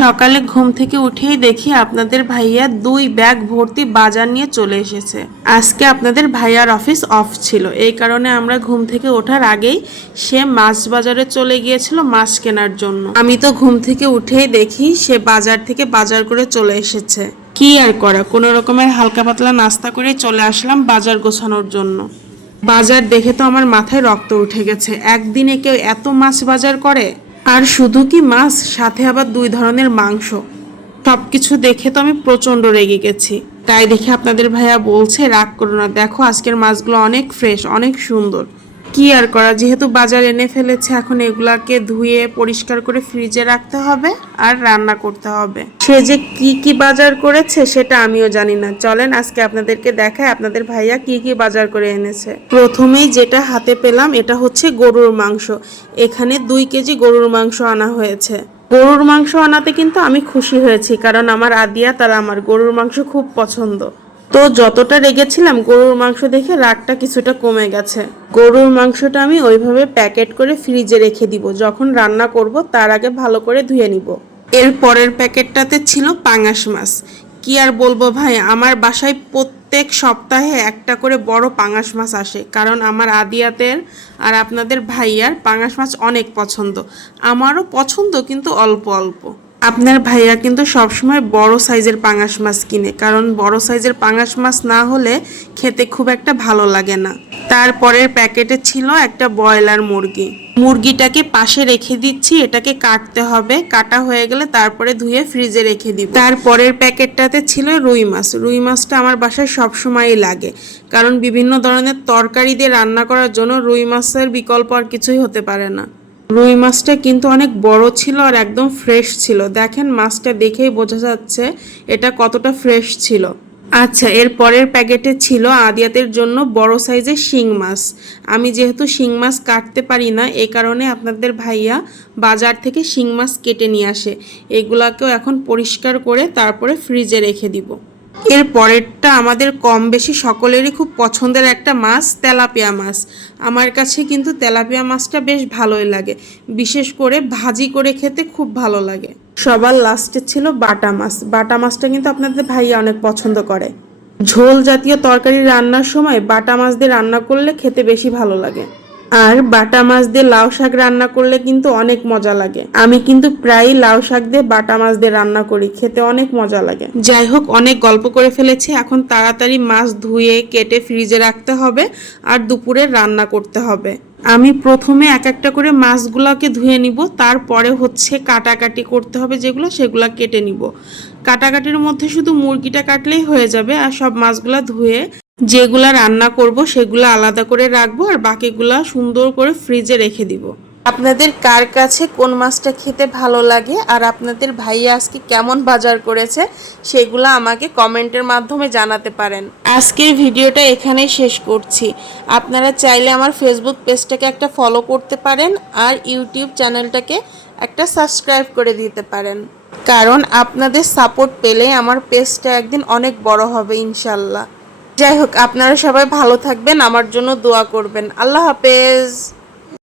সকালে ঘুম থেকে উঠেই দেখি আপনাদের ভাইয়া 2 ব্যাগ ভর্তি বাজার নিয়ে চলে এসেছে। আজকে আপনাদের ভাইয়ার অফিস অফ ছিল, এই কারণে আমরা ঘুম থেকে ওঠার আগেই সে মাছ বাজারে চলে গিয়েছিল মাছ কেনার জন্য। আমি তো ঘুম থেকে উঠেই দেখি সে বাজার থেকে বাজার করে চলে এসেছে। কি আর করা, কোনো রকমের হালকা পাতলা নাস্তা করে চলে আসলাম বাজার গোছানোর জন্য। বাজার দেখে তো আমার মাথায় রক্ত উঠে গেছে। একদিনে কেউ এত মাছ বাজার করে? আর শুধু কি মাছ, সাথে আবার 2 ধরনের মাংস। সবকিছু দেখে তো আমি প্রচন্ড রেগে গেছি। তাই দেখে আপনাদের ভাইয়া বলছে, রাগ করো না, দেখো আজকের মাছগুলো অনেক ফ্রেশ, অনেক সুন্দর। কি আর করা, যেহেতু বাজার এনে ফেলেছে, এখন এগুলাকে ধুয়ে পরিষ্কার করে ফ্রিজে রাখতে হবে আর রান্না করতে হবে। সে যে কি কি বাজার করেছে সেটা আমিও জানি না। চলেন আজকে আপনাদেরকে দেখায় আপনাদের ভাইয়া কি কি বাজার করে এনেছে। প্রথমেই যেটা হাতে পেলাম এটা হচ্ছে গরুর মাংস। এখানে 2 কেজি গরুর মাংস আনা হয়েছে। গরুর মাংস আনাতে কিন্তু আমি খুশি হয়েছি, কারণ আমার আদিয়া তার আমার গরুর মাংস খুব পছন্দ। তো যতটা রেগেছিলাম, গরুর মাংস দেখে রাগটা কিছুটা কমে গেছে। গরুর মাংসটা আমি ওইভাবে প্যাকেট করে ফ্রিজে রেখে দিব, যখন রান্না করব তার আগে ভালো করে ধুয়ে নিব। এর পরের প্যাকেটটাতে ছিল পাঙাশ মাছ। কি আর বলবো ভাই, আমার বাসায় প্রত্যেক সপ্তাহে একটা করে বড় পাঙাশ মাছ আসে, কারণ আমার আদিয়াতের আর আপনাদের ভাইয়ার পাঙাশ মাছ অনেক পছন্দ। আমারও পছন্দ, কিন্তু অল্প অল্প। আপনার ভাইয়া কিন্তু সবসময় বড় সাইজের পাঙাশ মাছ কিনে, কারণ বড় সাইজের পাঙাশ মাছ না হলে খেতে খুব একটা ভালো লাগে না। তারপরের প্যাকেটে ছিল একটা ব্রয়লার মুরগি। মুরগিটাকে পাশে রেখে দিচ্ছি, এটাকে কাটতে হবে। কাটা হয়ে গেলে তারপরে ধুয়ে ফ্রিজে রেখে দিব। তারপরের প্যাকেটটাতে ছিল রুই মাছ। রুই মাছটা আমার বাসায় সবসময়ই লাগে, কারণ বিভিন্ন ধরনের তরকারি দিয়ে রান্না করার জন্য রুই মাছের বিকল্প আর কিছুই হতে পারে না। রুই মাছটা কিন্তু অনেক বড় ছিল আর একদম ফ্রেশ ছিল। দেখেন মাছটা দেখেই বোঝা যাচ্ছে এটা কতটা ফ্রেশ ছিল। আচ্ছা, এর পরের প্যাকেটে ছিল আদিয়াতের জন্য বড় সাইজের শিং মাছ। আমি যেহেতু শিং মাছ কাটতে পারি না, এই কারণে আপনাদের ভাইয়া বাজার থেকে শিং মাছ কেটে নিয়ে আসে। এগুলাকেও এখন পরিষ্কার করে তারপরে ফ্রিজে রেখে দিব। এর পরেরটা আমাদের কম বেশি সকলেরই খুব পছন্দের একটা মাছ, তেলাপিয়া মাছ। আমার কাছে কিন্তু তেলাপিয়া মাছটা বেশ ভালোই লাগে, বিশেষ করে ভাজি করে খেতে খুব ভালো লাগে। সবার লাস্টে ছিল বাটা মাছ। বাটা মাছটা কিন্তু আপনাদের ভাইয়া অনেক পছন্দ করে। ঝোল জাতীয় তরকারি রান্নার সময় বাটা মাছ দিয়ে রান্না করলে খেতে বেশি ভালো লাগে। আর বাটা মাছ দিয়ে লাউ শাক রান্না করলে কিন্তু অনেক মজা লাগে। আমি কিন্তু প্রায় লাউ শাক দিয়ে বাটা মাছ দিয়ে রান্না করি, খেতে অনেক মজা লাগে। যাই হোক, অনেক গল্প করে ফেলেছি, এখন তাড়াতাড়ি মাছ ধুয়ে কেটে ফ্রিজে রাখতে হবে আর দুপুরে রান্না করতে হবে। আমি প্রথমে এক একটা করে মাছগুলোকে ধুয়ে নিব, তারপরে হচ্ছে কাটাকাটি করতে হবে, সেগুলো কেটে নিব। কাটাকাটির মধ্যে শুধু মুরগিটা কাটলেই হয়ে যাবে, আর সব মাছগুলা ধুয়ে যেগুলা রান্না করব সেগুলো আলাদা করে রাখবো, আর বাকিগুলা সুন্দর করে ফ্রিজে রেখে দিব। আপনাদের কার কাছে কোন মাছটা খেতে ভালো লাগে আর আপনাদের ভাইয়া আজকে কেমন বাজার করেছে সেগুলো আমাকে কমেন্টের মাধ্যমে জানাতে পারেন। আজকের ভিডিওটা এখানেই শেষ করছি। আপনারা চাইলে আমার ফেসবুক পেজটাকে একটা ফলো করতে পারেন আর ইউটিউব চ্যানেলটাকে একটা সাবস্ক্রাইব করে দিতে পারেন, কারণ আপনাদের সাপোর্ট পেলে আমার পেজটা একদিন অনেক বড় হবে ইনশাল্লাহ। যাই হোক, আপনারা সবাই ভালো থাকবেন, আমার জন্য দোয়া করবেন। আল্লাহ হাফেজ।